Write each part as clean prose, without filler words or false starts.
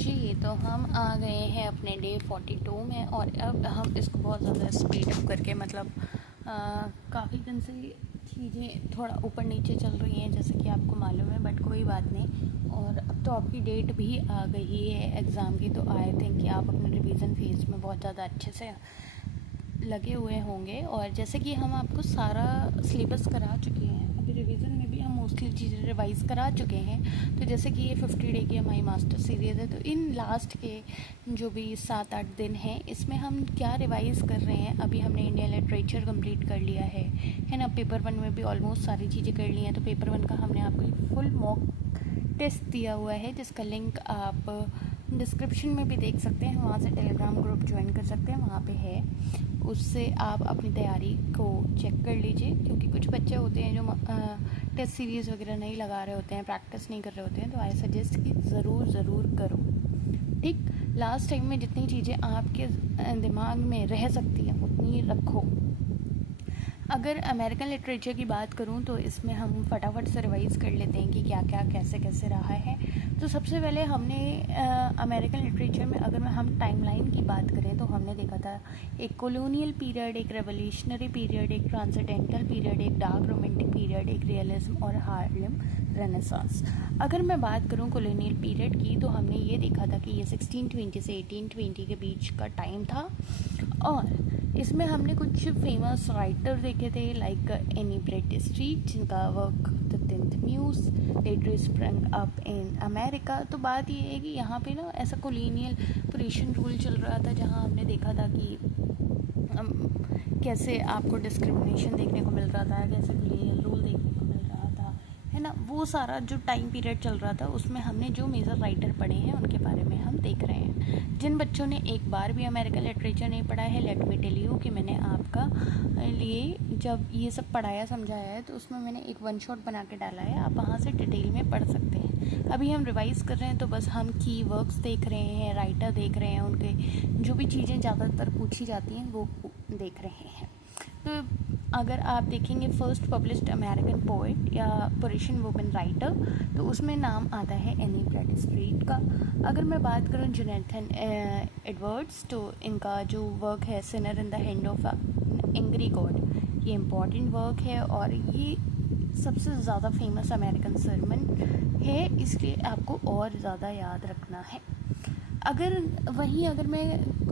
जी, तो हम आ गए हैं अपने डे 42 में और अब हम इसको बहुत ज़्यादा स्पीड अप करके मतलब काफ़ी दिन से चीज़ें थोड़ा ऊपर नीचे चल रही हैं जैसे कि आपको मालूम है, बट कोई बात नहीं। और अब तो आपकी डेट भी आ गई है एग्ज़ाम की, तो आई थिंक कि आप अपने रिवीजन फेज में बहुत ज़्यादा अच्छे से लगे हुए होंगे। और जैसे कि हम आपको सारा सिलेबस करा चुके हैं, अभी रिवीजन में भी हम मोस्टली चीज़ें रिवाइज़ करा चुके हैं। तो जैसे कि ये 50 डे की हमारी मास्टर सीरीज़ है, तो इन लास्ट के जो भी 7-8 दिन हैं इसमें हम क्या रिवाइज़ कर रहे हैं। अभी हमने इंडियन लिटरेचर कंप्लीट कर लिया है ना। पेपर 1 में भी ऑलमोस्ट सारी चीज़ें कर ली हैं। तो पेपर 1 का हमने आपको फुल मॉक टेस्ट दिया हुआ है, जिसका लिंक आप डिस्क्रिप्शन में भी देख सकते हैं। वहाँ से टेलीग्राम ग्रुप ज्वाइन कर सकते हैं, वहाँ पे है। उससे आप अपनी तैयारी को चेक कर लीजिए, क्योंकि कुछ बच्चे होते हैं जो टेस्ट सीरीज़ वगैरह नहीं लगा रहे होते हैं, प्रैक्टिस नहीं कर रहे होते हैं। तो आई सजेस्ट कि ज़रूर करो। ठीक, लास्ट टाइम में जितनी चीज़ें आपके दिमाग में रह सकती हैं उतनी रखो। अगर अमेरिकन लिटरेचर की बात करूं तो इसमें हम फटाफट से रिवाइज़ कर लेते हैं कि क्या क्या कैसे कैसे रहा है। तो सबसे पहले हमने अमेरिकन लिटरेचर में अगर हम टाइमलाइन की बात करें तो हमने देखा था एक कॉलोनियल पीरियड, एक रेवोल्यूशनरी पीरियड, एक ट्रांसेंडेंटल पीरियड, एक डार्क रोमांटिक पीरियड, एक रियलिज्म और हार्लेम रेनेसांस। अगर मैं बात करूं कॉलोनियल पीरियड की, तो हमने ये देखा था कि ये 1620 से 1820 के बीच का टाइम था। और इसमें हमने कुछ फेमस राइटर देखे थे, लाइक एनी ब्रैडस्ट्रीट, जिनका work the 10th muse, later sprung up in America. तो बात ये है कि यहाँ पे ना ऐसा कॉलोनियल पुरेशन रूल चल रहा था, जहाँ हमने देखा था कि कैसे आपको डिस्क्रिमिनेशन देखने को मिल रहा था, कैसे कॉलोनियल रूल देखने को मिल रहा था, है ना। वो सारा जो टाइम पीरियड चल रहा था उसमें हमने जो मेजर राइटर पढ़े हैं उनके बारे में हम देख रहे हैं। जिन बच्चों ने एक बार भी अमेरिकन लिटरेचर नहीं पढ़ा है, लेट मी टेल यू कि मैंने आपका लिए जब ये सब पढ़ाया समझाया है तो उसमें मैंने एक 1 शॉट बना के डाला है, आप वहाँ से डिटेल में पढ़ सकते हैं। अभी हम रिवाइज़ कर रहे हैं तो बस हम की वर्क्स देख रहे हैं, राइटर देख रहे हैं, उनके जो भी चीज़ें ज़्यादातर पूछी जाती हैं वो देख रहे हैं। तो अगर आप देखेंगे फर्स्ट पब्लिश्ड अमेरिकन पोएट या पर्शियन वुमेन राइटर, तो उसमें नाम आता है एनी ब्रैडस्ट्रीट का। अगर मैं बात करूँ जोनाथन एडवर्ड्स, तो इनका जो वर्क है Sinner in the hand of angry God, ये इम्पॉर्टेंट वर्क है और ये सबसे ज़्यादा फेमस अमेरिकन सर्मन है, इसलिए आपको और ज़्यादा याद रखना है। अगर मैं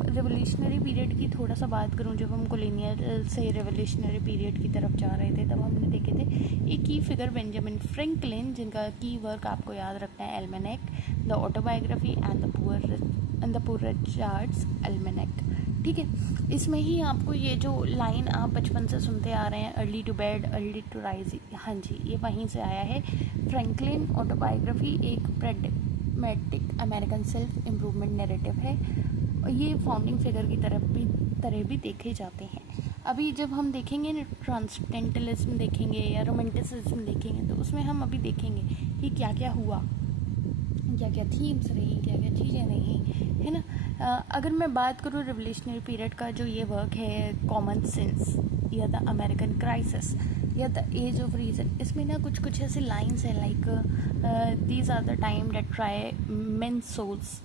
रेवोल्यूशनरी पीरियड की थोड़ा सा बात करूं, जब हम कॉलोनियल से रेवोल्यूशनरी पीरियड की तरफ जा रहे थे तब हमने देखे थे एक की फिगर बेंजामिन फ्रैंकलिन, जिनका की वर्क आपको याद रखना है almanac, the autobiography and the poor Richard's almanac. ठीक है, इसमें ही आपको ये जो लाइन आप बचपन से सुनते आ रहे हैं, early to bed early to rise, हाँ जी, ये वहीं से आया है। फ्रैंकलिन ऑटोबायोग्राफी एक मैटिक अमेरिकन सेल्फ इम्प्रूवमेंट नैरेटिव है और ये फाउंडिंग फिगर की तरह भी देखे जाते हैं। अभी जब हम देखेंगे ट्रांसेंडेंटलिज्म देखेंगे या रोमांटिसिज्म देखेंगे, तो उसमें हम अभी देखेंगे कि क्या क्या हुआ, क्या क्या थीम्स रही, क्या क्या चीज़ें रही, है ना। अगर मैं बात करूँ रिवोल्यूशनरी पीरियड का, जो ये वर्क है कॉमन सेंस या द अमेरिकन क्राइसिस या द एज ऑफ रीज़न, इसमें ना कुछ ऐसे लाइंस हैं like these are the time that try men souls,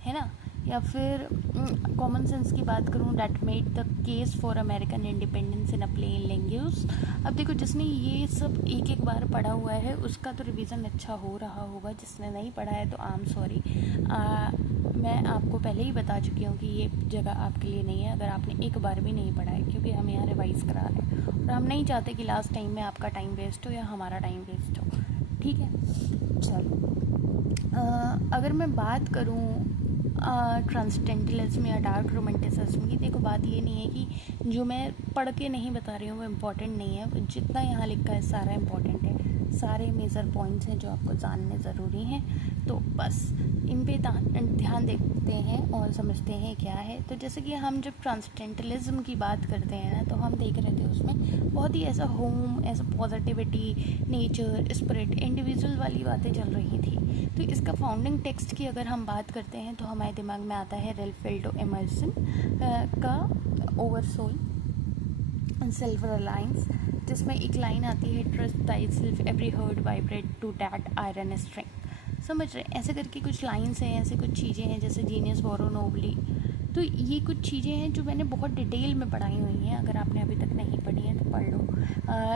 है ना। या फिर कॉमन सेंस की बात करूँ, that made the case for American independence in a plain language. अब देखो, जिसने ये सब एक बार पढ़ा हुआ है उसका तो रिवीजन अच्छा हो रहा होगा, जिसने नहीं पढ़ा है तो आई एम सॉरी। मैं आपको पहले ही बता चुकी हूँ कि ये जगह आपके लिए नहीं है अगर आपने एक बार भी नहीं पढ़ा है, क्योंकि हम यहाँ रिवाइज़ करा रहे हैं और हम नहीं चाहते कि लास्ट टाइम में आपका टाइम वेस्ट हो या हमारा टाइम वेस्ट हो। ठीक है, चलो। अगर मैं बात करूँ ट्रांसेंडेंटलिज्म या डार्क रोमांटिसिज्म की, देखो बात ये नहीं है कि जो मैं पढ़ के नहीं बता रही हूँ वो इम्पोर्टेंट नहीं है, जितना यहाँ लिखा है सारा इम्पोर्टेंट है, सारे मेजर पॉइंट्स हैं जो आपको जानने ज़रूरी हैं। तो बस इन पे ध्यान देते हैं और समझते हैं क्या है। तो जैसे कि हम जब ट्रांसेंडेंटलिज्म की बात करते हैं ना, तो हम देख रहे थे उसमें बहुत ही ऐसा होम, ऐसा पॉजिटिविटी, नेचर, स्पिरिट, इंडिविजुअल वाली बातें चल रही थी। तो इसका फाउंडिंग टेक्स्ट की अगर हम बात करते हैं तो हमारे दिमाग में आता है रैल्फ वाल्डो एमर्सन का ओवरसोल सेल्फ रिलायंस, जिसमें एक लाइन आती है, trust thyself every heart vibrate to that iron string. समझ रहे हैं? ऐसे करके कुछ लाइन्स हैं, ऐसे कुछ चीज़ें हैं जैसे जीनियस बोरो नोबली। तो ये कुछ चीज़ें हैं जो मैंने बहुत डिटेल में पढ़ाई हुई हैं, अगर आपने अभी तक नहीं पढ़ी हैं तो पढ़ लो।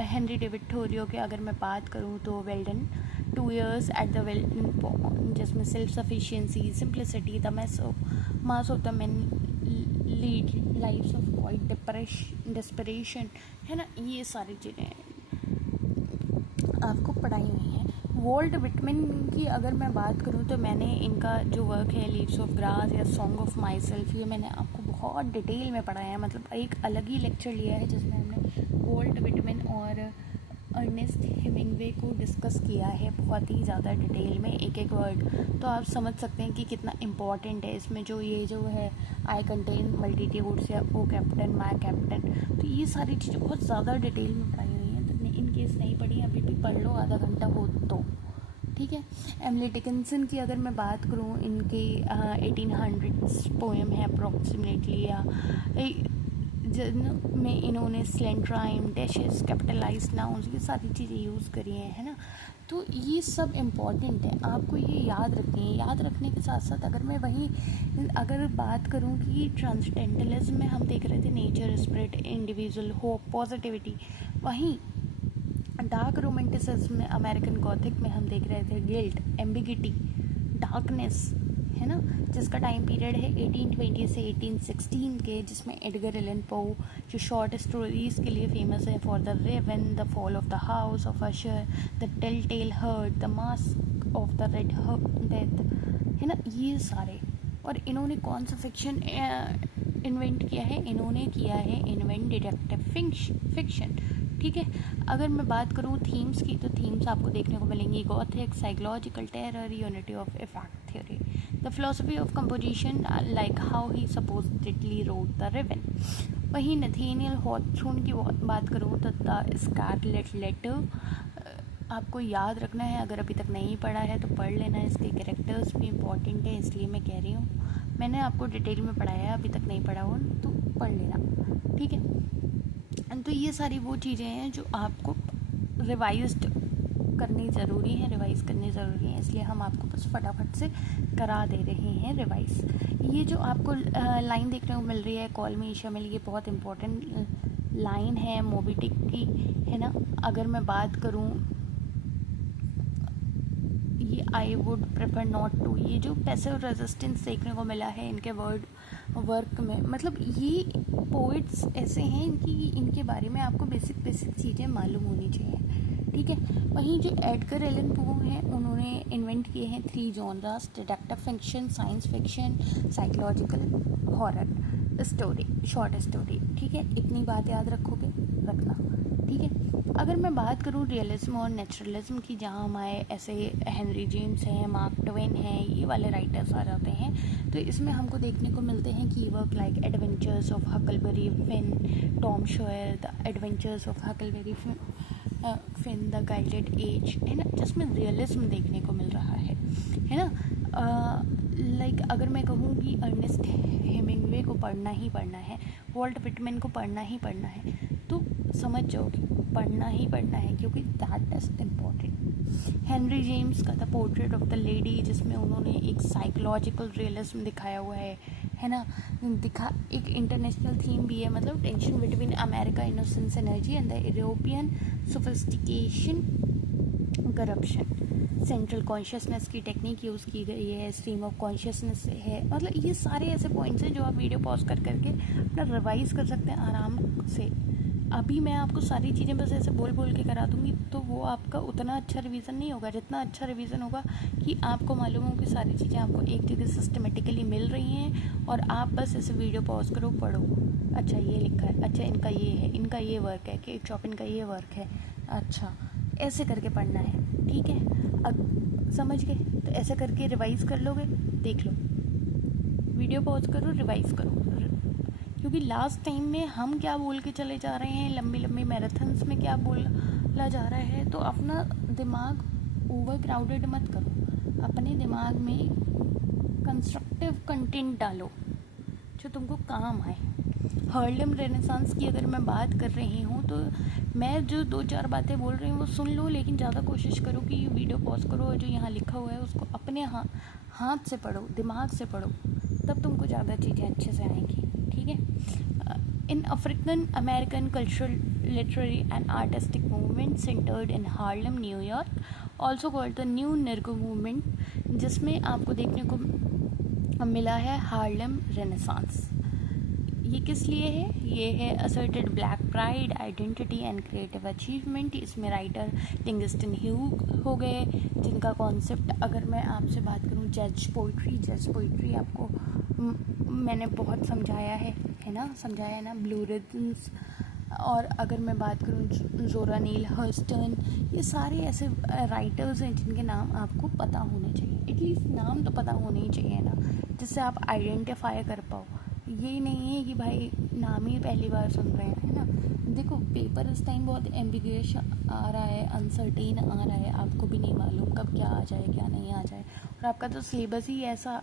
हेनरी डेविड थोरियो के अगर मैं बात करूँ तो Walden 2 years at the Walden, जिसमें self sufficiency, simplicity, the mass of the man lead lives of quiet desperation, है ना, ये सारी चीज़ें आपको पढ़ाई हुई हैं। वॉल्ट विटमैन की अगर मैं बात करूं तो मैंने इनका जो वर्क है लीव्स ऑफ ग्रास या सॉन्ग ऑफ माई सेल्फ, ये मैंने आपको बहुत डिटेल में पढ़ाया है, मतलब एक अलग ही लेक्चर लिया है जिसमें हमने वॉल्ट विटमैन और अर्नेस्ट हेमिंग्वे को डिस्कस किया है बहुत ही ज़्यादा डिटेल में, एक एक वर्ड। तो आप समझ सकते हैं कि कितना इम्पॉर्टेंट है इसमें जो ये जो है आई कंटेन मल्टीट्यूड्स या ओ कैप्टन माई कैप्टन, तो ये सारी चीज़ें बहुत ज़्यादा डिटेल में पढ़ाई हुई हैं। तो इन केस नहीं पढ़ी अभी भी पढ़ लो, आधा घंटा हो तो ठीक है। एमिली डिकिंसन की अगर मैं बात करूँ, इनके 1800 पोएम है अप्रॉक्सीमेटली, या जिनमें इन्होंने स्लेंड्राइम, डैशेस, कैपिटलाइज नाउन्स, ये सारी चीज़ें यूज़ करी हैं, है ना। तो ये सब इम्पॉर्टेंट है, आपको ये याद रखनी है। याद रखने के साथ साथ अगर बात करूँ कि ट्रांसडेंटलिज्म में हम देख रहे थे nature, spirit, individual, hope, positivity, वहीं डार्क रोमांटिसिज्म में, अमेरिकन गॉथिक में हम देख रहे थे गिल्ट, एम्बिगिटी, डार्कनेस, है ना, जिसका टाइम पीरियड है 1820 से 1816 के, जिसमें एडगर एलन पो जो शॉर्ट स्टोरीज के लिए फेमस है, for the raven, the fall of the house of Usher, the tell tale heart, the mask of the red death, है ना, ये सारे। और इन्होंने कौन सा फिक्शन इन्वेंट किया है? इन्होंने किया है इन्वेंट डिटेक्टिव फिक्शन, ठीक है। अगर मैं बात करूँ थीम्स की, तो थीम्स आपको देखने को मिलेंगी gothic, psychological terror, unity of effect theory, the philosophy of composition, like how he supposedly wrote the raven. वहीं नथेनियल हॉथर्न की बात करूँ तो द स्कारलेट लेटर, आपको याद रखना है, अगर अभी तक नहीं पढ़ा है तो पढ़ लेना, इसके कैरेक्टर्स भी इम्पॉर्टेंट है इसलिए मैं कह रही हूँ, मैंने आपको डिटेल में पढ़ाया है, अभी तक नहीं पढ़ा हो तो पढ़ लेना, ठीक है। तो ये सारी वो चीज़ें हैं जो आपको रिवाइज करनी ज़रूरी है, इसलिए हम आपको बस फटाफट से करा दे रहे हैं रिवाइज। ये जो आपको लाइन देखने को मिल रही है, कॉल मी शमिल, ये बहुत इम्पोर्टेंट लाइन है मोबी डिक की, है ना। अगर मैं बात करूँ ये I would prefer not to, ये जो पैसिव रेजिस्टेंस देखने को मिला है इनके वर्क में, मतलब ये पोइट्स ऐसे हैं कि इनके बारे में आपको बेसिक चीज़ें मालूम होनी चाहिए, ठीक है। वहीं जो एडगर एलन पो हैं, उन्होंने इन्वेंट किए हैं 3 genres, detective fiction, science fiction, psychological, horror story, short story, ठीक है। इतनी बात याद रखना, ठीक है। अगर मैं बात करूँ रियलिज्म और नेचुरलिज्म की, जहाँ हमारे ऐसे हेनरी जेम्स हैं, मार्क ट्वेन हैं, ये वाले राइटर्स आ जाते हैं, तो इसमें हमको देखने को मिलते हैं कि work like adventures of Huckleberry Finn, Tom Sawyer, the adventures of Huckleberry Finn, the गाइडेड एज, है ना, जिसमें रियलिज्म देखने को मिल रहा है ना। लाइक अगर मैं कहूँ कि अर्नेस्ट हेमिंग्वे को पढ़ना ही पढ़ना है, वॉल्ट विटमैन को पढ़ना ही पढ़ना है, तो समझ जाओ कि पढ़ना ही पढ़ना है, क्योंकि that is important. Henry James का the portrait of the lady, जिसमें उन्होंने एक साइकोलॉजिकल रियलिज्म दिखाया हुआ है ना, एक इंटरनेशनल थीम भी है, मतलब tension between America innocence energy and the European sophistication corruption, central consciousness की टेक्निक यूज़ की गई है, स्ट्रीम ऑफ कॉन्शियसनेस है, मतलब ये सारे ऐसे पॉइंट्स हैं जो आप वीडियो पॉज करके अपना रिवाइज कर सकते हैं आराम से। अभी मैं आपको सारी चीज़ें बस ऐसे बोल के करा दूँगी, तो वो आपका उतना अच्छा रिवीजन नहीं होगा जितना अच्छा रिवीजन होगा कि आपको मालूम हो कि सारी चीज़ें आपको एक जगह सिस्टमेटिकली मिल रही हैं और आप बस ऐसे वीडियो पॉज करो, पढ़ो, अच्छा ये लिखा है, अच्छा इनका ये है, इनका ये वर्क है, कि चॉपिन का ये वर्क है, अच्छा ऐसे करके पढ़ना है, ठीक है। अब समझ गए? तो ऐसे करके रिवाइज़ कर लोगे, देख लो, वीडियो पॉज करो, रिवाइज़ करो, क्योंकि लास्ट टाइम में हम क्या बोल के चले जा रहे हैं, लंबी मैराथन्स में क्या बोला जा रहा है, तो अपना दिमाग ओवर क्राउडेड मत करो, अपने दिमाग में कंस्ट्रक्टिव कंटेंट डालो जो तुमको काम आए। हार्लेम रेनेसांस की अगर मैं बात कर रही हूँ तो मैं जो 2-4 बातें बोल रही हूँ वो सुन लो, लेकिन ज़्यादा कोशिश करो कि वीडियो पॉज करो और जो यहाँ लिखा हुआ है उसको अपने हाथ से पढ़ो, दिमाग से पढ़ो, तब तुमको ज़्यादा चीज़ें अच्छे से आएंगी, ठीक है। इन African American cultural literary and artistic movement centred in Harlem New York, also called the new नेर्गो movement, जिसमें आपको देखने को मिला है हार्लेम रेनेसांस। ये किस लिए है? ये है asserted black pride, identity and creative achievement. इसमें राइटर लिंगस्टन ह्यूग हो गए, जिनका कॉन्सेप्ट अगर मैं आपसे बात करूँ जज पोइट्री आपको मैंने बहुत समझाया है ना, समझाया है ना, ब्लू रिदम्स। और अगर मैं बात करूँ जोरा नील हर्स्टन, ये सारे ऐसे राइटर्स हैं जिनके नाम आपको पता होने चाहिए, एटलीस्ट नाम तो पता होने ही चाहिए ना, जिससे आप आइडेंटिफाई कर पाओ। ये नहीं है कि भाई नाम ही पहली बार सुन रहे हैं, है ना। देखो पेपर इस टाइम बहुत एम्बिगुअस आ रहा है, अनसर्टेन आ रहा है, आपको भी नहीं मालूम कब क्या आ जाए क्या नहीं आ जाए, और आपका तो सिलेबस ही ऐसा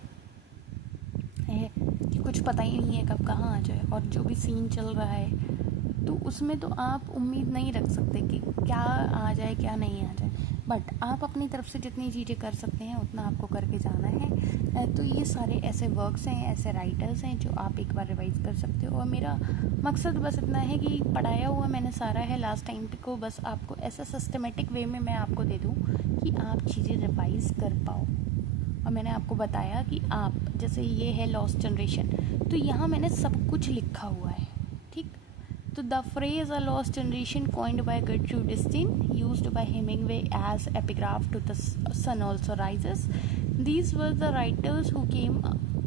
है कि कुछ पता ही नहीं है कब कहाँ आ जाए, और जो भी सीन चल रहा है तो उसमें तो आप उम्मीद नहीं रख सकते कि क्या आ जाए क्या नहीं आ जाए, बट आप अपनी तरफ से जितनी चीज़ें कर सकते हैं उतना आपको करके जाना है। तो ये सारे ऐसे वर्क्स हैं, ऐसे राइटर्स हैं जो आप एक बार रिवाइज कर सकते हो, और मेरा मकसद बस इतना है कि पढ़ाया हुआ मैंने सारा है लास्ट टाइम को, बस आपको ऐसा सिस्टमेटिक वे में मैं आपको दे दूँ कि आप चीज़ें रिवाइज कर पाओ। और मैंने आपको बताया कि आप जैसे ये है लॉस्ट जनरेशन, तो यहाँ मैंने सब कुछ लिखा हुआ है, ठीक। तो the phrase a lost generation coined by Gertrude Stein, used by Hemingway as epigraph to the sun also rises. These were the writers who came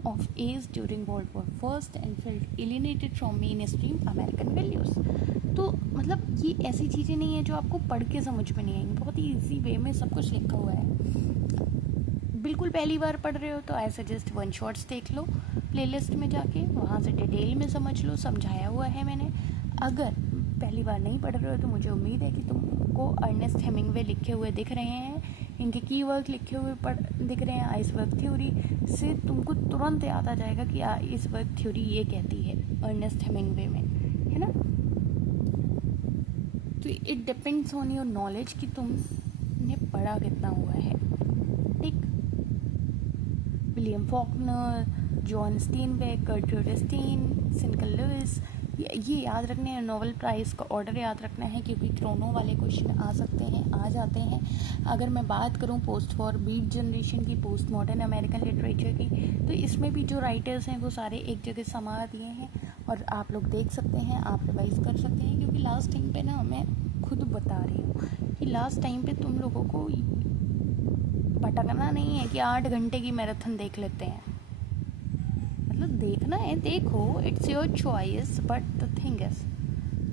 of age during World War I and felt alienated from mainstream American values. तो मतलब ये ऐसी चीज़ें नहीं है जो आपको पढ़ के समझ में नहीं आएंगी, बहुत ही ईजी वे में सब कुछ लिखा हुआ है। बिल्कुल पहली बार पढ़ रहे हो तो आई सजेस्ट वन शॉट्स देख लो प्लेलिस्ट में जाके, वहाँ से डिटेल में समझ लो, समझाया हुआ है मैंने। अगर पहली बार नहीं पढ़ रहे हो तो मुझे उम्मीद है कि तुमको अर्नेस्ट हेमिंगवे लिखे हुए दिख रहे हैं, इनके कीवर्ड लिखे हुए दिख रहे हैं, आइसबर्ग थ्योरी से तुमको तुरंत याद आ जाएगा कि आइसबर्ग थ्योरी ये कहती है अर्नेस्ट हेमिंगवे में, है ना। तो it depends on your knowledge कि तुमने पढ़ा कितना हुआ है, ठीक। William Faulkner, John Steinbeck, Gertrude Stein, Sinclair Lewis, ये याद रखने हैं। नोबेल प्राइज़ का ऑर्डर याद रखना है, क्योंकि क्रोनो वाले क्वेश्चन आ सकते हैं, आ जाते हैं। अगर मैं बात करूं पोस्ट फॉर बीट जनरेशन की, पोस्ट मॉडर्न अमेरिकन लिटरेचर की, तो इसमें भी जो राइटर्स हैं वो सारे एक जगह समा दिए हैं, और आप लोग देख सकते हैं, आप रिवाइज कर सकते हैं। क्योंकि लास्ट टाइम पे ना मैं खुद बता रही हूँ कि लास्ट टाइम पे तुम लोगों को भटकना नहीं है कि 8 घंटे की मैराथन देख लेते हैं। मतलब देखना है देखो, it's your choice, but the thing is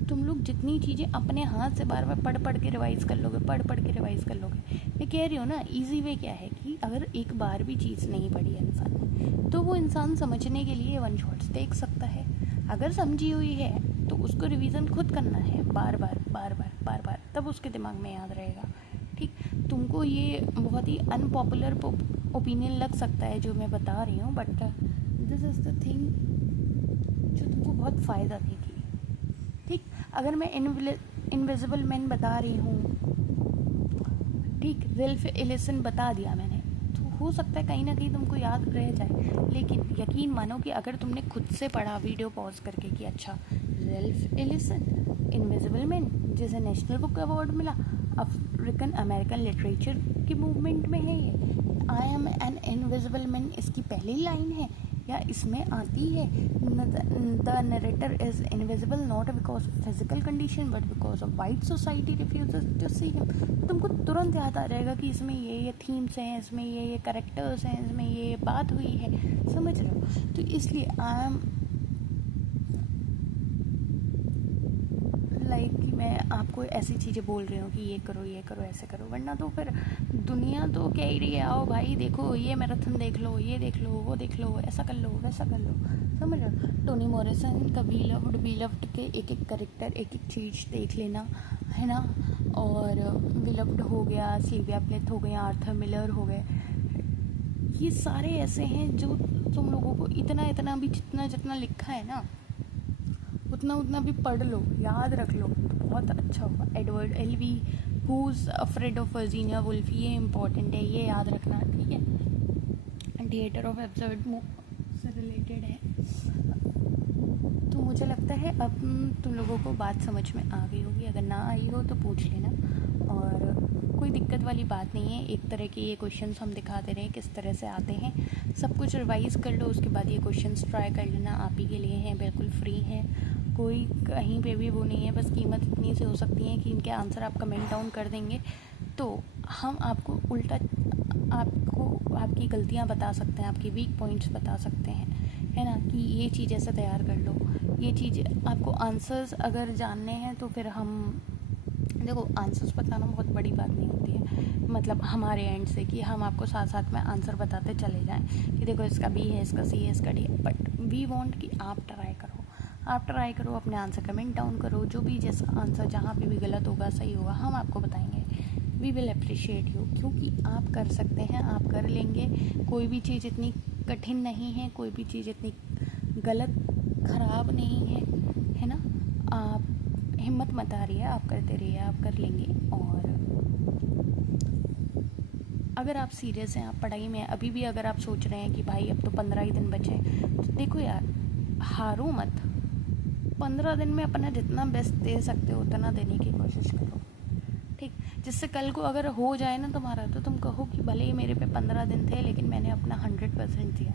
तुम लोग जितनी चीज़ें अपने हाथ से बार बार पढ़ के रिवाइज कर लोगे, पढ़ के रिवाइज कर लोगे। मैं कह रही हूँ ना, इजी वे क्या है कि अगर एक बार भी चीज़ नहीं पढ़ी है इंसान ने, तो वो इंसान समझने के लिए वन शॉट्स देख सकता है। अगर समझी हुई है तो उसको रिवीजन खुद करना है, बार बार, तब उसके दिमाग में याद रहेगा, ठीक। तुमको ये बहुत ही अनपॉपुलर ओपिनियन लग सकता है जो मैं बता रही हूँ, but this is the thing जो तुमको बहुत फ़ायदा देगी, ठीक। अगर मैं इनविजिबल मैन बता रही हूँ, ठीक, रेल्फ एलिसन बता दिया मैंने, तो हो सकता है कहीं ना कहीं तुमको याद रह जाए, लेकिन यकीन मानो कि अगर तुमने खुद से पढ़ा वीडियो पॉज करके कि अच्छा रेल्फ एलिसन इनविजिबल मैन, जिसे नेशनल बुक अवार्ड मिला, अफ्रीकन अमेरिकन लिटरेचर की मूवमेंट में है ये, I am an invisible man इसकी पहली लाइन है, या इसमें आती है the narrator is invisible not because of physical condition but because of white society refuses to see him. तुमको तुरंत याद आ जाएगा कि इसमें ये थीम्स हैं, इसमें ये कैरेक्टर्स हैं, इसमें ये बात हुई है, समझ रहे हो। तो इसलिए आई एम लाइक कि मैं आपको ऐसी चीज़ें बोल रही हूँ कि ये करो ऐसे करो, वरना तो फिर दुनिया तो कह ही रही है आओ भाई देखो ये मैराथन देख लो, ये देख लो, वो देख लो, ऐसा कर लो वैसा कर लो, समझ रहे हो। टोनी मॉरिसन का बिलव्ड के एक एक कैरेक्टर, एक एक चीज़ देख लेना, है ना। और बिलव्ड हो गया, सिल्विया प्लेथ हो गए, आर्थर मिलर हो गए, ये सारे ऐसे हैं जो तुम लोगों को इतना भी जितना लिखा है ना उतना उतना भी पढ़ लो, याद रख लो तो बहुत अच्छा होगा। Edward Albee, who's afraid of Virginia Woolf, ये इंपॉर्टेंट है, ये याद रखना, ठीक है। थिएटर ऑफ एब्सर्ड से रिलेटेड है। तो मुझे लगता है अब तुम लोगों को बात समझ में आ गई होगी, अगर ना आई हो तो पूछ लेना। और कोई दिक्कत वाली बात नहीं है, एक तरह के ये क्वेश्चंस हम दिखा दे रहे हैं किस तरह से आते हैं। सब कुछ रिवाइज़ कर लो, उसके बाद ये क्वेश्चंस ट्राई कर लेना, आप ही के लिए हैं, बिल्कुल फ्री हैं, कोई कहीं पे भी वो नहीं है। बस कीमत इतनी से हो सकती है कि इनके आंसर आप कमेंट डाउन कर देंगे तो हम आपको उल्टा आपको आपकी गलतियाँ बता सकते हैं, आपकी वीक पॉइंट्स बता सकते हैं, है ना, कि ये चीज़ ऐसे तैयार कर लो, ये चीज़ आपको आंसर्स अगर जानने हैं तो फिर हम देखो आंसर्स बताना बहुत बड़ी बात नहीं होती है, मतलब हमारे एंड से कि हम आपको साथ साथ में आंसर बताते चले जाएं कि देखो इसका बी है, इसका सी है, इसका डी है, बट वी वांट कि आप ट्राई करो, आप ट्राई करो, अपने आंसर कमेंट डाउन करो, जो भी जिसका आंसर जहाँ पे भी गलत होगा सही होगा हम आपको बताएंगे। वी विल अप्रिशिएट यू, क्योंकि आप कर सकते हैं, आप कर लेंगे। कोई भी चीज़ इतनी कठिन नहीं है, कोई भी चीज़ इतनी गलत ख़राब नहीं है ना। आप हिम्मत मत हारिए, आप करते रहिए, आप कर लेंगे। और अगर आप सीरियस हैं, आप पढ़ाई में अभी भी अगर आप सोच रहे हैं कि भाई अब तो 15 ही दिन बचे हैं, तो देखो यार, हारो मत, 15 दिन में अपना जितना बेस्ट दे सकते हो उतना देने की कोशिश करो, ठीक, जिससे कल को अगर हो जाए ना तुम्हारा तो तुम कहो कि भले ही मेरे पे 15 दिन थे लेकिन मैंने अपना 100% दिया।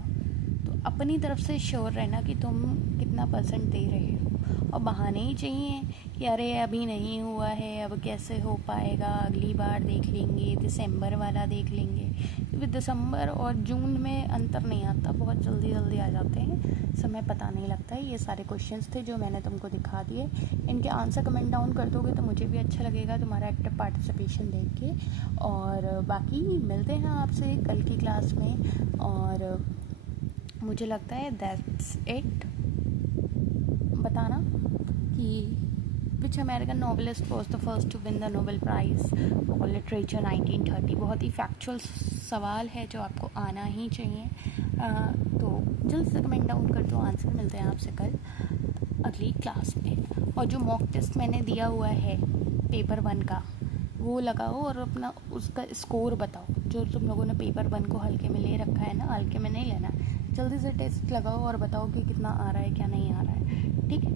तो अपनी तरफ से श्योर रहना कि तुम कितना परसेंट दे रहे हो, और बहाने ही चाहिए कि अरे अभी नहीं हुआ है, अब कैसे हो पाएगा, अगली बार देख लेंगे, दिसंबर वाला देख लेंगे, क्योंकि दिसंबर और जून में अंतर नहीं आता, बहुत जल्दी जल्दी आ जाते हैं, समय पता नहीं लगता है। ये सारे क्वेश्चंस थे जो मैंने तुमको दिखा दिए, इनके आंसर कमेंट डाउन कर दोगे तो मुझे भी अच्छा लगेगा तुम्हारा एक्टिव पार्टिसिपेशन देख के। और बाकी मिलते हैं आपसे कल की क्लास में, और मुझे लगता है दैट्स इट। बताना कि which American novelist was the first to win the Nobel prize for literature 1930। बहुत ही फैक्चुअल सवाल है जो आपको आना ही चाहिए। तो जल्द से कमेंट डाउन कर दो आंसर। मिलते हैं आपसे कल अगली क्लास में। और जो मॉक टेस्ट मैंने दिया हुआ है पेपर 1 का वो लगाओ और अपना उसका स्कोर बताओ। जो तुम लोगों ने पेपर 1 को हल्के में ले रखा है ना, हल्के में नहीं लेना, जल्दी से टेस्ट लगाओ और बताओ कि कितना आ रहा है क्या नहीं आ रहा है, ठीक है।